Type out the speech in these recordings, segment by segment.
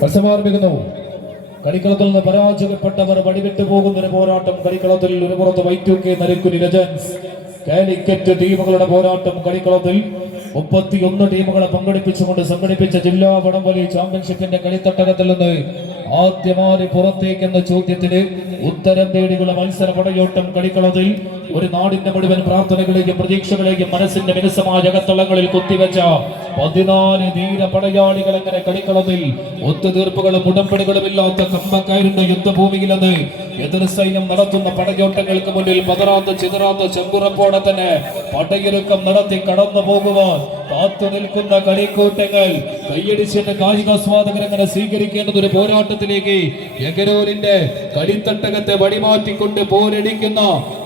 മത്സരമാരംഭിക്കുന്നു. കളിക്കളത്തിൽ നിന്ന് പരാജയപ്പെട്ടവർ വടിവിട്ടു പോകുന്നൊരു പോരാട്ടം. കളിക്കളത്തിൽ ഒരു പുറത്ത് വൈറ്റുകെ നരക്കുനി ലെജൻസ് കാലിക്കറ്റ് ടീമുകളുടെ പോരാട്ടം. കളിക്കളത്തിൽ 31 ടീമുകളെ പങ്കെടുപ്പിച്ചുകൊണ്ട് സംഘടിപ്പിച്ച ജില്ലാ വടംവലി ചാമ്പ്യൻഷിപ്പിന്റെ കളിത്തട്ടകത്തിൽ നിന്ന് ആദ്യമായി പുറത്തേക്കെന്ന ചോദ്യത്തിന് ഉത്തരം തേടിയുള്ള മത്സര പടയോട്ടം. കളിക്കളത്തിൽ ഒരു നാടിന്റെ മുഴുവൻ പ്രാർത്ഥനകളെയും പ്രതീക്ഷകളെയും മനസ്സിന്റെ മിനുസമായ അകത്തളങ്ങളിൽ കുത്തിവെച്ച 14 ധീര പടയാളികൾ എങ്ങനെ കളിക്കളത്തിൽ ഒത്തുതീർപ്പുകളും ഉടമ്പടികളും ഇല്ലാത്ത കമ്പക്കാരുടെ യുദ്ധഭൂമിയിൽ നിന്ന് എതിർ സൈന്യം നടത്തുന്ന പടയോട്ടങ്ങൾക്ക് മുന്നിൽ പതറാത്ത ചിതറാത്ത ചെമ്പുറപ്പോടെ തന്നെ പടയൊരുക്കം നടത്തി കടന്നു പോകുവാൻ കാത്തു നിൽക്കുന്ന കളിക്കൂട്ടങ്ങൾ. കയ്യടിച്ചിട്ട് കായികാസ്വാദകർ എങ്ങനെ സ്വീകരിക്കേണ്ടത് ഒരു പോരാട്ടത്തിലേക്ക് എഗരൂരിന്റെ കളിത്തട്ടകത്തെ വടിമാറ്റിക്കൊണ്ട് പോരടിക്കുന്ന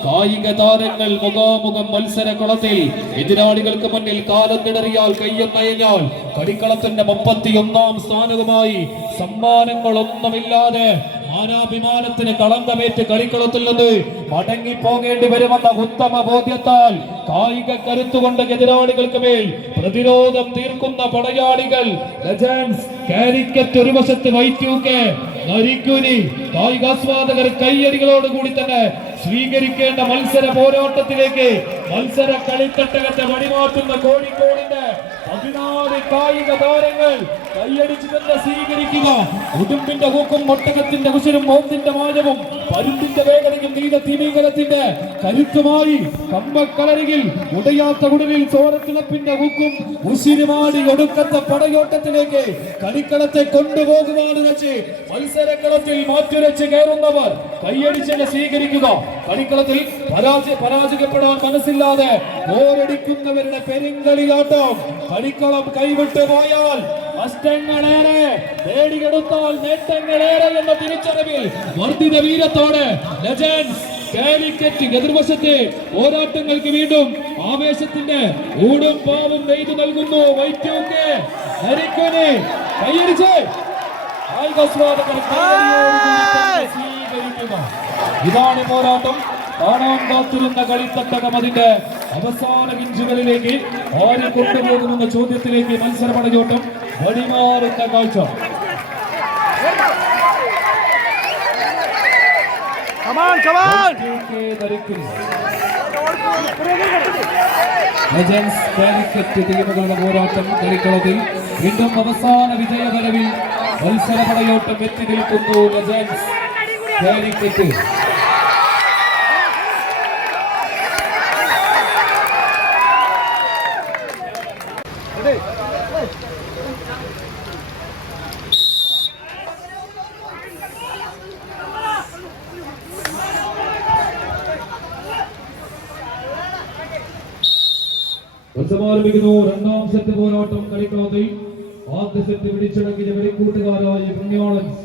കായിക താരങ്ങൾ മുഖാമുഖം മത്സരക്കുളത്തിൽ എതിരാളികൾക്ക് മുന്നിൽ കാലം തിടറിയാൽ കയ്യെന്നയഞ്ഞാൽ കളിക്കളത്തിന്റെ 31ാം സ്ഥാനവുമായി സമ്മാനങ്ങളൊന്നുമില്ലാതെ മാനാഭിമാനത്തിന് കളങ്കമേറ്റ് കളിക്കളത്തിൽ നിന്ന് മടങ്ങിപ്പോകേണ്ടി വരുമെന്ന ഉത്തമ ബോധ്യത്താൽ കായിക കരുത്തുകൊണ്ട് എതിരാളികൾക്ക് മേൽ പ്രതിരോധം തീർക്കുന്ന പടയാളികൾ ലെജൻസ് കാലിക്കറ്റ് ഒരു വശത്ത് വൈറ്റ്യൂക്കെ നരിക്കുനി കായികാസ്വാദകർ കയ്യടികളോടുകൂടി തന്നെ സ്വീകരിക്കേണ്ട മത്സര പോരാട്ടത്തിലേക്ക് മത്സര കളിത്തട്ടകത്തെ വടിമാറ്റുന്ന കോഴിക്കോടിന്റെ 14 കായിക താരങ്ങൾ കയ്യടിച്ചു തന്നെ സ്വീകരിക്കുക. ഉടുമ്പിന്റെ ഹൂക്കും ഒട്ടകത്തിന്റെ കുശലും മോന്തിന്റെ മാനവും പരുന്തിന്റെ വേഗതയും നീലത്തിമീകരത്തിന്റെ കരുത്തുമായി കമ്പക്കളരികിൽ ഉടയാത്ത കുടലിൽ ചോരത്തിളപ്പിന്റെ ഹൂക്കും ഉശിരുമാടി ഒടുക്കത്തെ പടയോട്ടത്തിലേക്ക് കളിക്കളത്തെ കൊണ്ടുപോകുവാണ് വെച്ച് മത്സരക്കളത്തിൽ മാറ്റുരച്ച് കയറുന്നവർ കയ്യടിച്ച് സ്വീകരിക്കുക. കളിക്കളത്തിൽ പരാജയപ്പെടാൻ മനസ്സില്ലാതെ പോരടിക്കുന്നവരുടെ പെരുങ്കളിയാട്ടം. കളിക്കളം കൈവിട്ടു പോയാൽ നഷ്ടങ്ങളേറെ, നേടിയെടുത്താൽ നേട്ടങ്ങളേറെ എന്ന തിരിച്ചറിവിൽ വർദ്ധിത വീരത്തോടെ ലെജൻസ് കാലിക്കറ്റ് എതിർവശത്തെ പോരാട്ടങ്ങൾക്ക് വീണ്ടും ആവേശത്തിന്റെ ഊടും പാവും നെയ്തു നൽകുന്നു. വൈറ്റ്യൂക്കെ നരിക്കുനി കയ്യടിച്ച് കായികാസ്വാദകർ സ്വീകരിക്കുക. ഇതാണ് പോരാട്ടം. കാണാൻ കാത്തിരുന്ന കളിത്തട്ടകം അതിന്റെ അവസാന ഇഞ്ചുകളിലേക്ക് ആര് കൊണ്ടുപോകുമെന്ന ചോദ്യത്തിലേക്ക് മത്സര പടയോട്ടം വഴിമാറുന്ന കാഴ്ച. ലെജൻസ് കാലിക്കറ്റ് ടീമുകളുടെ പോരാട്ടം. കളിക്കളത്തിൽ വീണ്ടും അവസാന വിജയവരവിൽ മത്സര പടയോട്ടം എത്തി നിൽക്കുന്നു ലെജൻസ് കാലിക്കറ്റ്. ആരംഭിക്കുന്നു രണ്ടാം സെറ്റ് പോരാട്ടം. കളിക്കളത്തിൽ ആദ്യ സെറ്റ് പിടിച്ചടക്കിയ വെളിക്കൂട്ടുകാരായ പുണ്യാളൻസ്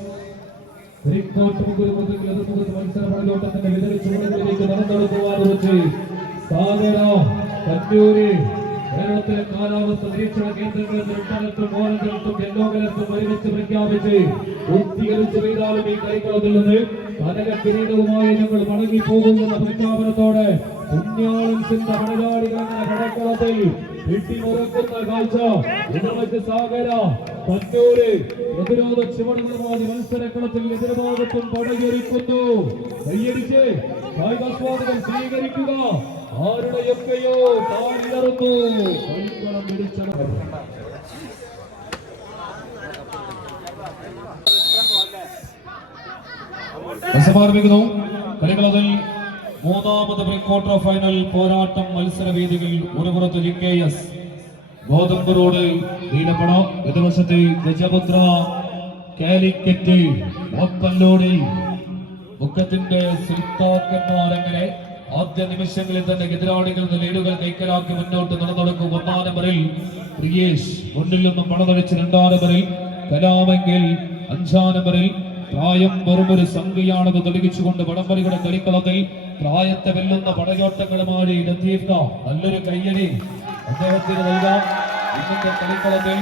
മത്സര പടയോട്ടത്തിന്റെ വിതറി ചുവടുകളിലേക്ക് നടന്നെടുക്കുവാൻ വെച്ച് സാഗര കന്നൂര് കേരളത്തിലെ കാലാവസ്ഥ നിരീക്ഷണ കേന്ദ്രങ്ങളിൽ റിട്ടലത്തും ഓറഞ്ചലത്തും യെല്ലോ കലർത്തും ഒരുമിച്ച് പ്രഖ്യാപിച്ച് പൂർത്തീകരിച്ചു പെയ്താലും ഈ കളിക്കളത്തിൽ നിന്ന് കനക കിരീടവുമായി ഞങ്ങൾ മടങ്ങിപ്പോകുമെന്ന പ്രഖ്യാപനത്തോടെ പുണ്യാളൻസിന്റെ പടയാളികൾ കടക്കളത്തിൽ വെട്ടിമുറക്കുന്ന കാഴ്ച. ഇടവച്ച് സാഗര കന്നൂര് പ്രതിരോധ ചുവടുകളുമായി മത്സരക്കളത്തിൽ എതിർഭാഗത്തും പടയൊരുക്കുന്നു. കയ്യടിച്ച് കായികാസ്വാദകർ സ്വീകരിക്കുക. ആരുടെയൊക്കെയോ താഴിലറുന്നു. കളിക്കളം പിടിച്ചത് ആരംഭിക്കുന്നു. കളിക്കളത്തിൽ മൂന്നാമത് പ്രീ ക്വാർട്ടർ ഫൈനൽ പോരാട്ടം. മത്സരവേദികൾ ഒരു പുറത്ത് GKS ഗോതമ്പ് റോഡ് നീലപ്പട, എതിർവശത്ത് ഗജപുത്ര കാലിക്കറ്റ് ഓപ്പൻലോഡിൽ മുഖത്തിന്റെ സുൽത്താക്കന്മാരങ്ങനെ ആദ്യ നിമിഷങ്ങളിൽ തന്നെ എതിരാളികൾ ലീഡുകൾ കൈക്കലാക്കി മുന്നോട്ട് നടന്നെടുക്കും. 1-ാം നമ്പറിൽ പ്രിയേഷ് മുന്നിൽ നിന്നും പണതടിച്ച് 2-ാം നമ്പറിൽ കലാമെങ്കിൽ 5-ാം നമ്പറിൽ പ്രായം വെറുമൊരു സംഖ്യയാണെന്ന് തെളിയിച്ചുകൊണ്ട് വടംവലിയുടെ കളിക്കളത്തിൽ പ്രായത്തെ വെല്ലുന്ന പടയോട്ടങ്ങളുമായി ലത്തീഫ് നല്ലൊരു കയ്യടി അദ്ദേഹത്തിന് നൽകാം. ഇന്നത്തെ കളിക്കളത്തിൽ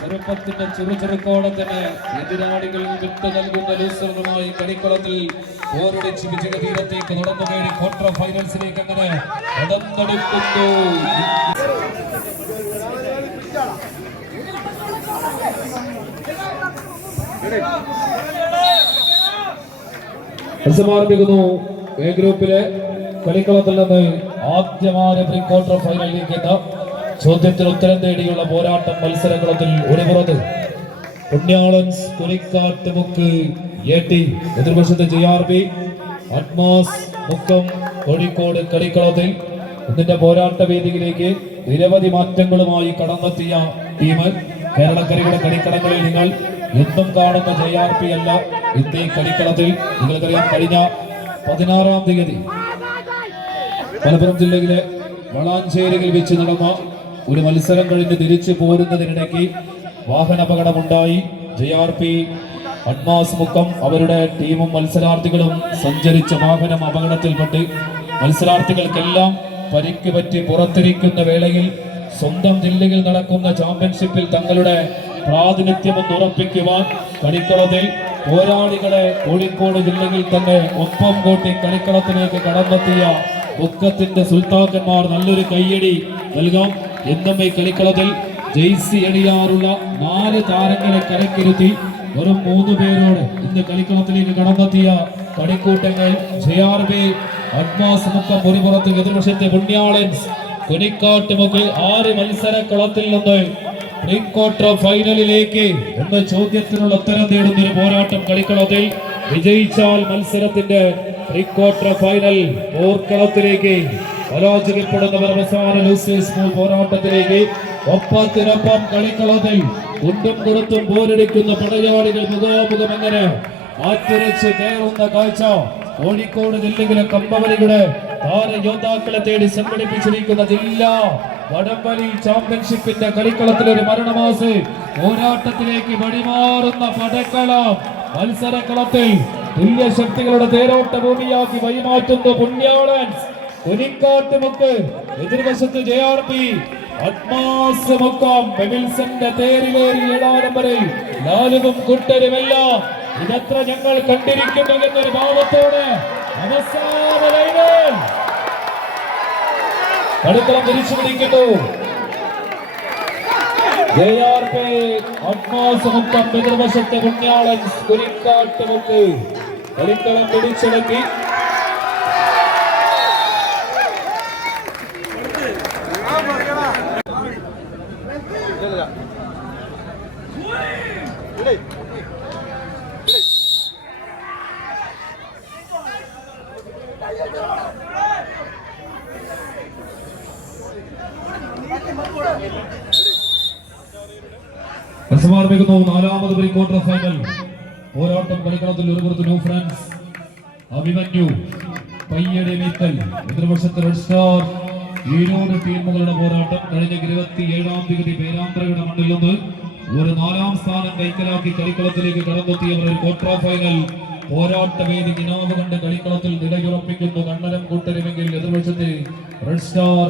ചെറുപ്പത്തിന്റെ ചെറുചെറുക്കോടെ തന്നെ എതിരാളികളിൽ വിട്ടു നൽകുന്ന ലൂസറുമായി കളിക്കളത്തിൽ പോരടിച്ച് വിജയതീരത്തേക്ക് നടന്നു കയറി ക്വാർട്ടർ ഫൈനൽസിലേക്ക് അങ്ങനെ നടന്നെടുക്കുന്നു. ആരംഭിക്കുന്നു. എ ഗ്രൂപ്പിലെ കളിക്കളത്തിൽ നിന്ന് ആദ്യമായ പ്രീ ക്വാർട്ടർ ഫൈനലിലേക്ക് എന്ന ചോദ്യത്തിന് ഉത്തരം തേടിയുള്ള പോരാട്ടം മത്സരങ്ങളത്തിൽ ഒരു പുറത്ത് പുണ്യാളൻസ് കുരിക്കാട്ടുമുക്ക് എടി, എതിർവശത്ത് JRB അഡ്മാസ് മുക്കം കോഴിക്കോട് കളിക്കളത്തിൽ ഇതിന്റെ പോരാട്ട വേദിയിലേക്ക് നിരവധി മാറ്റങ്ങളുമായി കടന്നെത്തിയ ടീം. കേരളക്കരയുടെ കളിക്കളങ്ങളിൽ നിങ്ങൾ എന്നും കാണുന്ന JRB അല്ല ഇന്നീ കളിക്കളത്തിൽ. നിങ്ങൾക്കറിയാം, കഴിഞ്ഞ 16-ാം തീയതി മലപ്പുറം ജില്ലയിലെ വളാഞ്ചേരിയിൽ വെച്ച് നടന്ന ഒരു മത്സരം കഴിഞ്ഞ് തിരിച്ചു പോരുന്നതിനിടയ്ക്ക് വാഹനാപകടമുണ്ടായി. JRB അഡ്മാസ് മുക്കം അവരുടെ ടീമും മത്സരാർത്ഥികളും സഞ്ചരിച്ച വാഹനം അപകടത്തിൽപ്പെട്ട് മത്സരാർത്ഥികൾക്കെല്ലാം പരിക്ക് പറ്റി പുറത്തിരിക്കുന്ന വേളയിൽ സ്വന്തം ജില്ലയിൽ നടക്കുന്ന ചാമ്പ്യൻഷിപ്പിൽ തങ്ങളുടെ പ്രാതിനിധ്യം ഉറപ്പിക്കുവാൻ കളിക്കളത്തിൽ പോരാളികളെ കോഴിക്കോട് ജില്ലയിൽ തന്നെ ഒപ്പം കൂട്ടി കളിക്കളത്തിലേക്ക് കടന്നെത്തിയ മുക്കത്തിന്റെ സുൽത്താക്കന്മാർ നല്ലൊരു കയ്യടി നൽകാം. എന്നും ഈ കളിക്കളത്തിൽ ജെയ്സി അണിയാറുള്ള 4 താരങ്ങളെ കരക്കിരുത്തി വെറും 3 പേരോട് ഇന്ന് കളിക്കളത്തിലേക്ക് കടന്നെത്തിയ കളിക്കൂട്ടങ്ങൾ JRB അഡ്മാസ് മുക്കം ഒരു പുറത്ത്, എതിർവശത്തെ പുണ്യാളൻസ് കുനിക്കാട്ടുമുക്ക് 6 മത്സര കളത്തിൽ നിന്ന് പ്രീ ക്വാർട്ടർ ഫൈനലിലേക്ക് എന്ന ചോദ്യത്തിനുള്ള ഉത്തരം തേടുന്ന ഒരു പോരാട്ടം കളിക്കളത്തിൽ. വിജയിച്ചാൽ മത്സരത്തിന്റെ പ്രീ ക്വാർട്ടർ ഫൈനൽ പോർക്കളത്തിലേക്ക്, പരാജയപ്പെടുന്നവർ അവസാന ലൂസേഴ്സ് പോൾ പോരാട്ടത്തിലേക്ക്. ഒപ്പത്തിനൊപ്പം കളിക്കളത്തിൽ കുണ്ടും കൊടുത്തും പോരടിക്കുന്ന പടയാളികൾ മുഖാമുഖം എങ്ങനെ മാറ്റുരച്ച് കയറുന്ന കാഴ്ച കോഴിക്കോട് ജില്ലയിലെ കമ്പവലിയുടെ താരയോദ്ധാക്കളെ തേടി സംഘടിപ്പിച്ചിരിക്കുന്ന ജില്ലാ വടംവലി ചാമ്പ്യൻഷിപ്പിന്റെ കളിക്കളത്തിൽ ഒരു മരണമാസ് പോരാട്ടത്തിലേക്ക് വഴിമാറുന്ന പടക്കളം മത്സരക്കളത്തിൽ തുല്യ ശക്തികളുടെ തേരോട്ട ഭൂമിയാക്കി വഴിമാറ്റുന്നു പുണ്യാളൻസ് കുനിക്കാട്ടുമുക്ക്, എതിർവശത്ത് JRB അഡ്മാസ് മുക്കം. ബെബിൽസന്റെ തേരിലേറി 7ാം നമ്പറിൽ ലാലുവും കുട്ടരുമെല്ലാം ഇതത്ര ഞങ്ങൾ കണ്ടിരിക്കുന്നു എന്നൊരു ഭാവത്തോടെ അവസാന ലൈനിൽ കളിക്കളം തിരിച്ചു പിടിക്കുന്നു. JRB അഡ്മാസ് മുക്കം, എതിർവശത്തെ പുണ്യാളൻസ് കുനിക്കാട്ടുമുക്ക്. കളിക്കളം പിടിച്ചടക്കി സമാരംഭിക്കുന്നു 4ാമത് പ്രീ ക്വാർട്ടർ ഫൈനൽ പോരാട്ടം കളിക്കളത്തിൽ. ഒരു പുറത്ത് ന്യൂ ഫ്രാൻസ് അഭിമന്യു പയ്യടി മീത്തൽ, എതിർവശത്ത് റെഡ് സ്റ്റാർ ഈരോട് ടീമുകളുടെ പോരാട്ടം. കഴിഞ്ഞ 27-ാം തീയതി പേരാമ്പ്രയുടെ മണ്ണിൽ നിന്ന് ഒരു 4ാം സ്ഥാനം കൈക്കലാക്കി കളിക്കളത്തിലേക്ക് കടന്നെത്തിയവർ ഒരു ക്വാർട്ടർ ഫൈനൽ പോരാട്ട വേദി കിനാവ് കണ്ട് കളിക്കളത്തിൽ നിലയുറപ്പിക്കുന്നു. കണ്ണനം കൂട്ടരുമെങ്കിൽ എതിർവശത്ത് റെഡ് സ്റ്റാർ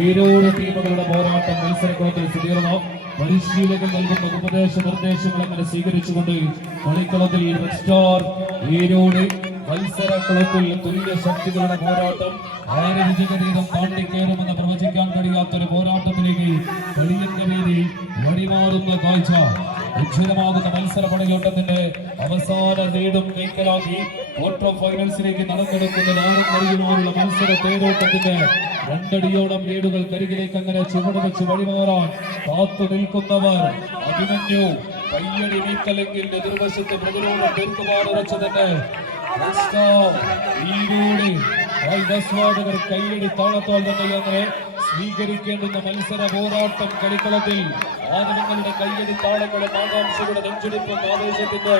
ഈരോട് ടീമുകളുടെ പോരാട്ടം മത്സരക്കുളത്തിൽ സ്ഥിരീകരണം. പരിശീലകൻ നൽകുന്ന ഉപദേശ നിർദ്ദേശങ്ങൾ അങ്ങനെ സ്വീകരിച്ചുകൊണ്ട് കളിക്കളത്തിൽ റെഡ് സ്റ്റാർ ഈരോട് മത്സരക്കുളത്തിൽ തുല്യ ശക്തികളുടെ പോരാട്ടം. 1000 വിജയഗീതം താണ്ടിക്കയറുമെന്ന് പ്രവചിക്കാൻ കഴിയാത്തൊരു പോരാട്ടത്തിലേക്ക് കളിയന്റെ വേദി വഴിമാറുന്ന കാഴ്ച. ഉജ്ജ്വലമാകുന്ന മത്സര പടയോട്ടത്തിന്റെ അവസാന ലീഡും കൈക്കലാക്കി ക്വാർട്ടർ ഫൈനൽസിലേക്ക് നടന്നെടുക്കുന്ന അറിയുവാനുള്ള മത്സര തേരോട്ടത്തിന്റെ 2 അടിയോളം ലീഡുകൾ കരികിലേക്ക് അങ്ങനെ ചുവട് വെച്ച് വഴിമാറാൻ കാത്തു നിൽക്കുന്നവർ അഭിമന്യു പയ്യടി മീത്തലെങ്കിൽ എതിർവശത്ത് പ്രതിരോധ തീർക്കുവാനുറച്ചു തന്നെ കൈയടി താളത്തോൾ തന്നെ അങ്ങനെ സ്വീകരിക്കേണ്ടുന്ന മത്സര പോരാട്ടം കളിക്കളത്തിൽ. ആനന്ദങ്ങളുടെ കൈയടി താളങ്ങളും ആകാംക്ഷയുടെ നെഞ്ചെടുപ്പും ആവേശത്തിന്റെ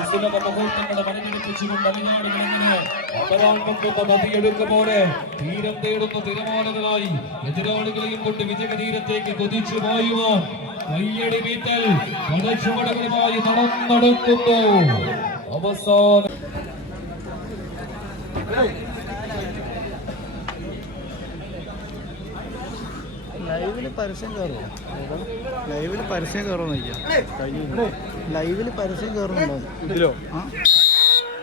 അസുലഭ മുഹൂർത്തങ്ങളെ മണിപിടിപ്പിച്ചുകൊണ്ട് അണിയാടുകൾ എങ്ങനെ അപരാൻ പൊട്ടുന്ന നദിയെടുക്ക പോലെ തീരം തേടുന്ന തിരമാലകളായി എതിരാളികളെയും കൊണ്ട് വിജയതീരത്തേക്ക് കുതിച്ചു പായുവാൻ കൈയടി മീത്തൽ പടച്ചുമടകളുമായി നടന്നെടുക്കുന്നു. അവസാന ലൈവില് പരസ്യം കയറുമോ? ലൈവില് പരസ്യം കയറുമെന്ന് ചോദിക്കാം. ലൈവില് പരസ്യം കയറുന്നുണ്ടോ ഇതിലോ? ആ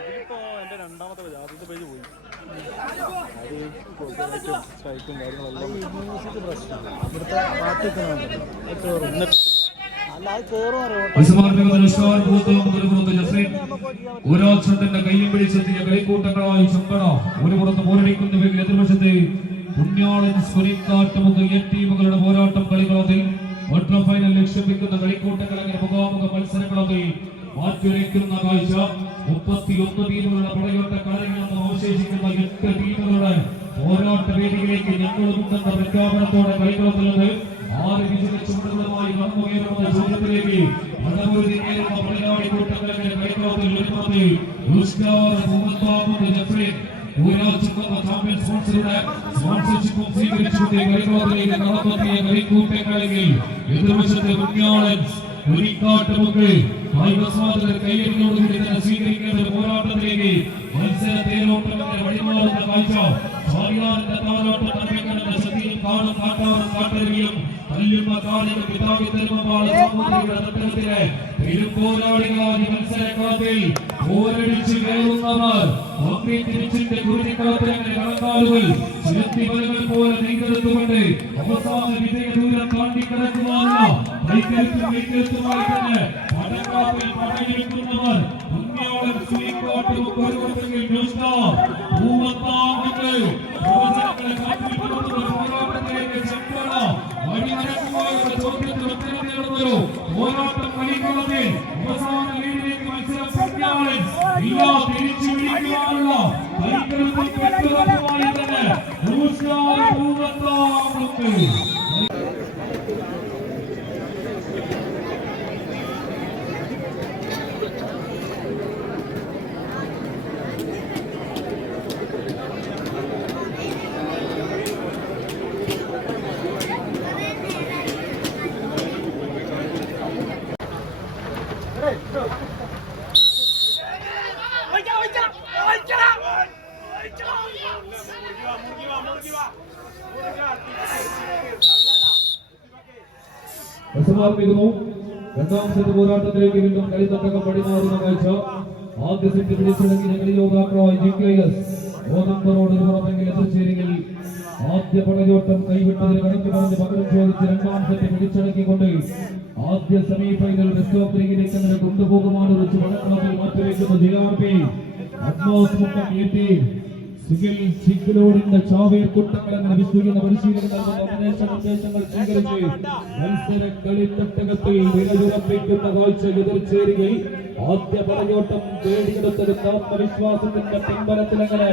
ഇതിപ്പോ എൻ്റെ രണ്ടാമത്തെ പേജ്, ആദ്യത്തെ പേജ് പോയി. അത് സ്ട്രൈക്കും കാര്യങ്ങളെല്ലാം മ്യൂസിക് പ്രശ്നം ഇവിടുത്തെ പാട്ട് അല്ല ഒരാച്ചന്റെ കയ്യും പിടിച്ചെത്തിയ കളിക്കൂട്ടങ്ങളായി ചുമ്പട ഒരു പുറത്ത് പോരടിക്കുന്നുവെങ്കിൽ എതിർവശത്തെ പുണ്യാളൻ സ്കുരിക്കാട്ടുമുഖ ടീമുകളുടെ പോരാട്ടം കളികളത്തിൽ ക്വാർട്ടർ ഫൈനൽ ലക്ഷ്യം വെക്കുന്ന കളിക്കൂട്ടങ്ങൾ അങ്ങനെ മുഖാമുഖ മത്സരങ്ങളൊക്കെ മാറ്റിവെക്കുന്ന കാഴ്ച 31 ടീമുകളുടെ പടയോട്ട കളരിൽ നിന്നും അവശേഷിക്കുന്ന 8 ടീമുകളുടെ പോരാട്ട വേദിയിലേക്ക് ഞങ്ങളുമുണ്ടെന്ന പ്രഖ്യാപനത്തോടെ കളിക്കളത്തിൽ നിന്ന് 6 വിജയ ചുമടുകളുമായി കടന്നുകയറുന്ന ചോദ്യത്തിലേക്ക് പടപൊരുതി നേരുന്ന പടയാളി കൂട്ടങ്ങളുടെ കളിക്കളത്തിൽ ഒരുങ്ങുന്നത് ചാമ്പ്യൻ സ്പോൺസർഷിപ്പും സ്വീകരിച്ചുകൊണ്ട് കളിക്കളത്തിലേക്ക് കടന്നെത്തിയ കളിക്കൂട്ടങ്ങളിൽ എതിർവശത്തെ പുണ്യാളൻ ഒരിക്കാട്ടുമുക്ക് കായികസ്വാതന്ത്ര്യം കൈയടിയോടുകൂടി തന്നെ സ്വീകരിക്കേണ്ട ഒരു പോരാട്ടത്തിലേക്ക് മത്സര തേരോട്ടത്തിന്റെ വഴിമാറുന്ന കാഴ്ച സ്വാമിനാഥന്റെ താരോട്ടം തമ്മിൽ ശക്തിയും കാണും കാട്ടാറും കാട്ടരുവിയും തല്ലുന്ന കാലിക പിതാവിത്തരുമാണ് സാമൂഹികയുടെ തട്ടത്തിലെ പെരുമ്പോരാളികളായി മത്സരക്കളത്തിൽ പോരടിച്ചു കയറുന്നവർ തിരിച്ചിന്റെ കുരുതിക്കളത്തിലെ കണക്കാലുകൾ ചിരത്തിവലുകൾ പോലെ നീക്കെടുത്തുകൊണ്ട് അവസാന വിജയ ദൂരം താണ്ടി കിടക്കുവാനുള്ള കൈക്കരുത്തുമായി തന്നെ പടക്കാപ്പിൽ പടയിരിക്കുന്നവർ പുണ്യാളൻ ശ്രീകോട്ടും കൊരുവത്തെങ്കിൽ ഭൂമത്താകുണ്ട് പ്രവചനങ്ങളെ കാത്തിരിക്കുന്ന പോരാട്ടത്തിലേക്ക് ചെമ്പട വഴിമരക്കുമായുള്ള ചോദ്യത്തിൽ ഉത്തരം നേടുന്നൊരു പോരാട്ടം കളിക്കുന്നത് അവസാന ലീഡിലേക്ക് മത്സരം പുണ്യാളൻ ഇല്ല തിരിച്ചു പിടിക്കുവാനുള്ള കൈക്കരുത്തിൽ പെട്ടുറപ്പുമായി തന്നെ ഭൂമത്താകുണ്ട്. രണ്ടാം സെറ്റ് പോരാട്ടത്തിലേക്ക് വീണ്ടും കളി തട്ടകം പടിമാറുന്ന കാഴ്ച. ആദ്യ സെറ്റ് പിടിച്ചടങ്ങിയ കളിയോകാക്കളായി ഗോതമ്പറോട് പുറത്തെങ്കിൽ എത്തിച്ചേരികൾ ആദ്യ പടയോട്ടം കൈവിട്ടതിന് കണക്ക് പറഞ്ഞ് പകരം ചോദിച്ച് രണ്ടാം സെറ്റ് പിടിച്ചടക്കിക്കൊണ്ട് ആദ്യ സെമി ഫൈനൽ ബെസ്റ്റ് ഓഫ് ത്രീയിലേക്ക് അങ്ങനെ കൊണ്ടുപോകുമാറ് വെച്ച് വടക്കളത്തിൽ മാറ്റിവെക്കുന്ന JRP അഡ്വാൻസ് മുക്കം എത്തി ചിക്കിലോടിന്റെ ചാവേർ കുട്ടങ്ങൾ അങ്ങനെ വിശ്വസിക്കുന്ന പരിശീലകർ നിർദ്ദേശങ്ങൾ സ്വീകരിച്ച് മത്സര കളിത്തട്ടകത്തിൽ വിലയുറപ്പിക്കുന്ന കാഴ്ച എതിർച്ചേരികൾ ആദ്യ പടയോട്ടം തേടിയെടുത്തെടുത്ത ആത്മവിശ്വാസത്തിന്റെ പിൻബലത്തിൽ അങ്ങനെ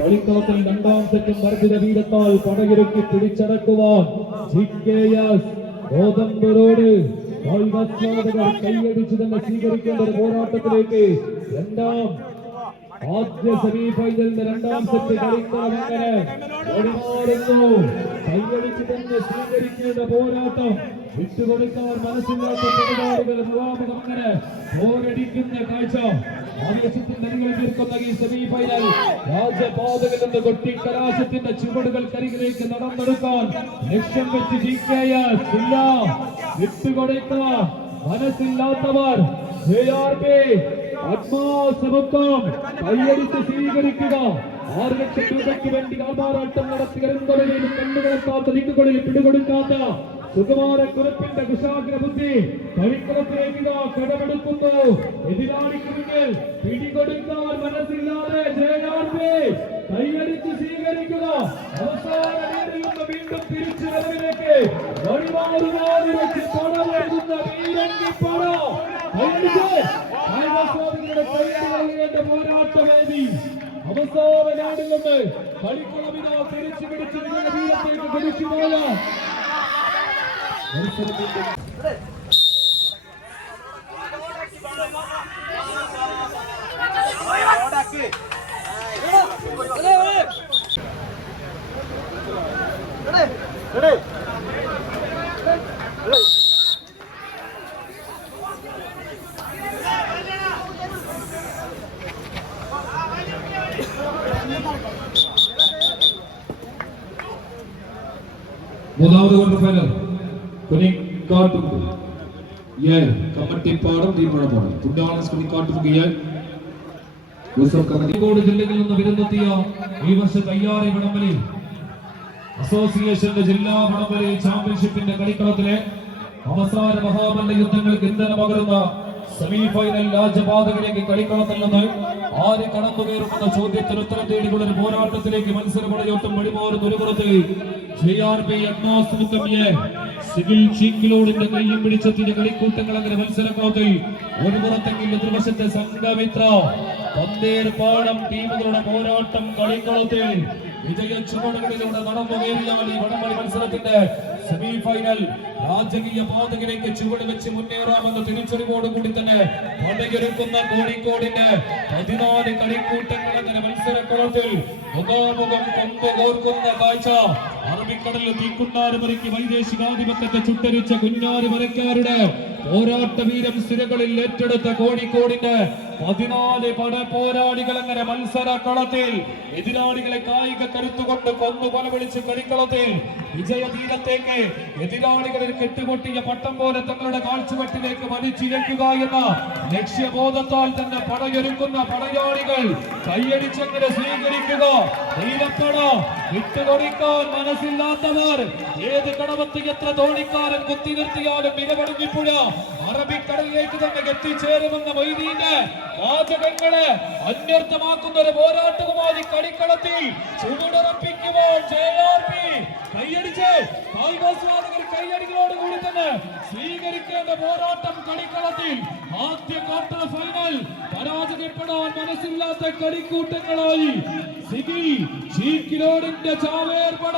കളിക്കളത്തിൽ രണ്ടാം സെറ്റും വർദ്ധിത വീരത്താൽ പടകിറക്കി പിടിച്ചടക്കുവാൻ ഗോതമ്പറോട് കായികാസ്വാദകർ കൈയടിച്ചു തന്നെ സ്വീകരിക്കേണ്ട ഒരു പോരാട്ടത്തിലേക്ക് രണ്ടാം ആദ്യ സെമി ഫൈനലിന്റെ രണ്ടാം സെറ്റ് കളിക്കാൻ അങ്ങനെ കൈയടിച്ചു തന്നെ സ്വീകരിക്കേണ്ട പോരാട്ടം വിട്ടുകൊടുക്കാൻ മനസ്സില്ലാത്ത പരിപാടികൾ മുഖാമുഖം അങ്ങനെ പോരടിക്കുന്ന കാഴ്ച. ആവേശത്തിന്റെ അരികളിൽ നിൽക്കുന്ന ഈ സെമി ഫൈനൽ രാജപാതകളിൽ നിന്ന് കൊട്ടിക്കലാശത്തിന്റെ ചുവടുകൾ കരികിലേക്ക് നടന്നെടുക്കാൻ ലക്ഷ്യം വെച്ച് GKS ഇല്ല. വിട്ടുകൊടുക്കാൻ മനസ്സില്ലാത്തവർ JRP ആത്മാസമത്വം കൈയടിച്ച് സ്വീകരിക്കുക. 6 ലക്ഷം രൂപയ്ക്ക് വേണ്ടി ആഭാരാട്ടം നടത്തി കരിന്തലയിൽ കണ്ണുകളെത്താത്ത ദിക്കുകളിൽ പിടികൊടുക്കാത്ത സുകുമാരക്കുറിപ്പിന്റെ കുശാഗ്ര ബുദ്ധി കളിക്കളത്തിലേക്ക് കടമെടുക്കുന്നു. എതിരാളിക്ക് മുന്നിൽ പിടികൊടുക്കാൻ മനസ്സില്ലാതെ JRP കൈയടിച്ച് സ്വീകരിക്കുക. അവസാന രീതിയിൽ വീണ്ടും തിരിച്ചു വരവിലേക്ക് വഴിമാറുവാനിറക്കി പടമെഴുതുന്ന വീരങ്കിപ്പട പോരാട്ടവേദി അവസാന നാടിൽ നിന്ന് കളിക്കളമിത തിരിച്ചു പിടിച്ചു വീരത്തേക്ക് കുതിച്ചുപോയ മൂന്നാമത് ക്വാർട്ടർ ഫൈനൽ കമ്മട്ടിപ്പാടം തീരുമാനമാണ്. കോഴിക്കോട് ജില്ലയിൽ നിന്ന് വിരുന്നെത്തിയ ഈ വർഷം തയ്യാറി വടംവലി അസോസിയേഷന്റെ ജില്ലാ വടംവലി ചാമ്പ്യൻഷിപ്പിന്റെ കളിക്കളത്തിലെ അവസാന മഹാമല്ല യുദ്ധങ്ങൾക്ക് ഇന്ധനം പകരുന്ന സെമി ഫൈനൽ രാജപാതകിലേക്ക് കളിക്കളത്തിൽ നിന്ന് ആര് കടന്നു കയറുമെന്ന ചോദ്യത്തിന് ഉത്തരം തേടിയുള്ള ഒരു പോരാട്ടത്തിലേക്ക് മത്സര പടയോട്ടം വഴിമാറുന്ന ഒരു പുറത്ത് സിവിൽ ചീക്കിലോടിന്റെ കയ്യും പിടിച്ചെത്തിയ കളിക്കൂട്ടങ്ങൾ അങ്ങനെ മത്സരക്കളത്തിൽ ഒരു പുറത്തെങ്കിൽ എതിർവശത്തെ സംഘമിത്ര പന്തേർപ്പാടം ടീമുകളുടെ പോരാട്ടം കളിക്കളത്തിൽ വിജയ ചുവടുകളിലൂടെ നടന്നു കയറിയാൽ ഈ വടംവലി മത്സരത്തിന്റെ സെമി ഫൈനൽ രാജകീയ പാതകിലേക്ക് ചുവട് വെച്ച് മുന്നേറാമെന്ന തിരിച്ചറിവോടുകൂടി തന്നെ പടയൊരുക്കുന്ന കോഴിക്കോടിന്റെ 14 കളിക്കൂട്ടങ്ങൾ അങ്ങനെ മത്സരക്കളത്തിൽ മുഖാമുഖം കൊമ്പുകോർക്കുന്ന കാഴ്ച. അറബിക്കടലിൽ തീക്കുണ്ടാരുമറിക്ക് വൈദേശികാധിപത്യത്തെ ചുട്ടരിച്ച കുഞ്ഞാരുമരക്കാരുടെ പോരാട്ട വീരം സിരകളിൽ ഏറ്റെടുത്ത കോഴിക്കോടിന്റെ 14 പട പോരാളികൾ അങ്ങനെ മത്സരക്കളത്തിൽ എതിരാളികളെ കായിക കരുത്തുകൊണ്ട് കൊന്നു കൊലവിളിച്ച് കളിക്കളത്തിൽ വിജയതീരത്തേക്ക് എതിരാളികളിൽ കെട്ടുപൊട്ടിയ പട്ടം പോലെ തങ്ങളുടെ കാഴ്ചവെട്ടിലേക്ക് വലിച്ചിഴക്കുക എന്ന ലക്ഷ്യബോധത്താൽ തന്നെ പടയൊരുക്കുന്ന പടയാളികൾ കൈയടിച്ചെങ്ങനെ സ്വീകരിക്കുക. നീലപ്പട വിട്ടുകൊടുക്കാൻ മനസ്സില്ലാത്തവർ ഏത് കടവത്ത് എത്ര തോണിക്കാരൻ കുത്തി നിർത്തിയാലും നിലപടുങ്ങിപ്പുഴ അറബിക്കടലിലേക്ക് തന്നെ എത്തിച്ചേരുമെന്ന മൊയ്തീന്റെ വാചകങ്ങളെ അന്വർത്ഥമാക്കുന്ന ഒരു പോരാട്ടവുമായി കളിക്കളത്തിൽ ചുവടുറപ്പിക്കുമ്പോൾ JRP കൈയടിച്ച് കായികാസ്വാദകർ കൈയടികളോട് കൂടി തന്നെ സ്വീകരിക്കേണ്ട പോരാട്ടം കളിക്കളത്തിൽ ആദ്യ ക്വാർട്ടർ ഫൈനൽ പരാജയപ്പെടാൻ മനസ്സില്ലാത്ത കളിക്കൂട്ടങ്ങളായി സിബി ചീക്കിലോടിന്റെ ചാവേർപട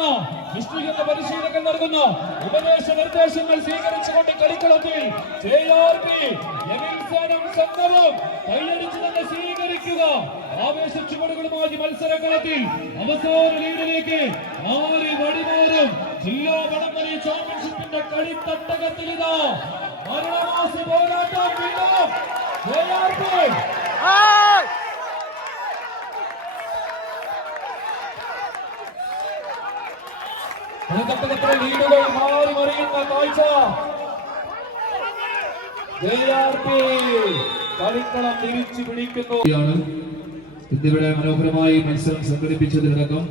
വിഷ്ണുവിന്റെ പരിശീലകൻ നൽകുന്ന ഉപദേശ നിർദ്ദേശങ്ങൾ സ്വീകരിച്ചുകൊണ്ട് കളിക്കളത്തിൽ JRP എമിൽസനും സംഘവും കൈയടിച്ച് തന്നെ സ്വീകരിക്കുക. ആവേശ ചുവടുകളുമായി മത്സരങ്ങളത്തിൽ അവസാന ലീഡിലേക്ക് 4 വടിമാറും ജില്ലാ വടംവലി ചാമ്പ്യൻഷിപ്പിന്റെ കളിത്തട്ടകത്തിൽ ഇതാ മരണമാസ പോരാട്ടം വീണ്ടും JRP ലീഡുകൾ മാറി മറിയുന്ന കാഴ്ച. JRP കളിക്കളം തിരിച്ചു പിടിക്കുന്നു. ഇന്ത്യയുടെ മനോഹരമായി മത്സരം സംഘടിപ്പിച്ചതിനടക്കം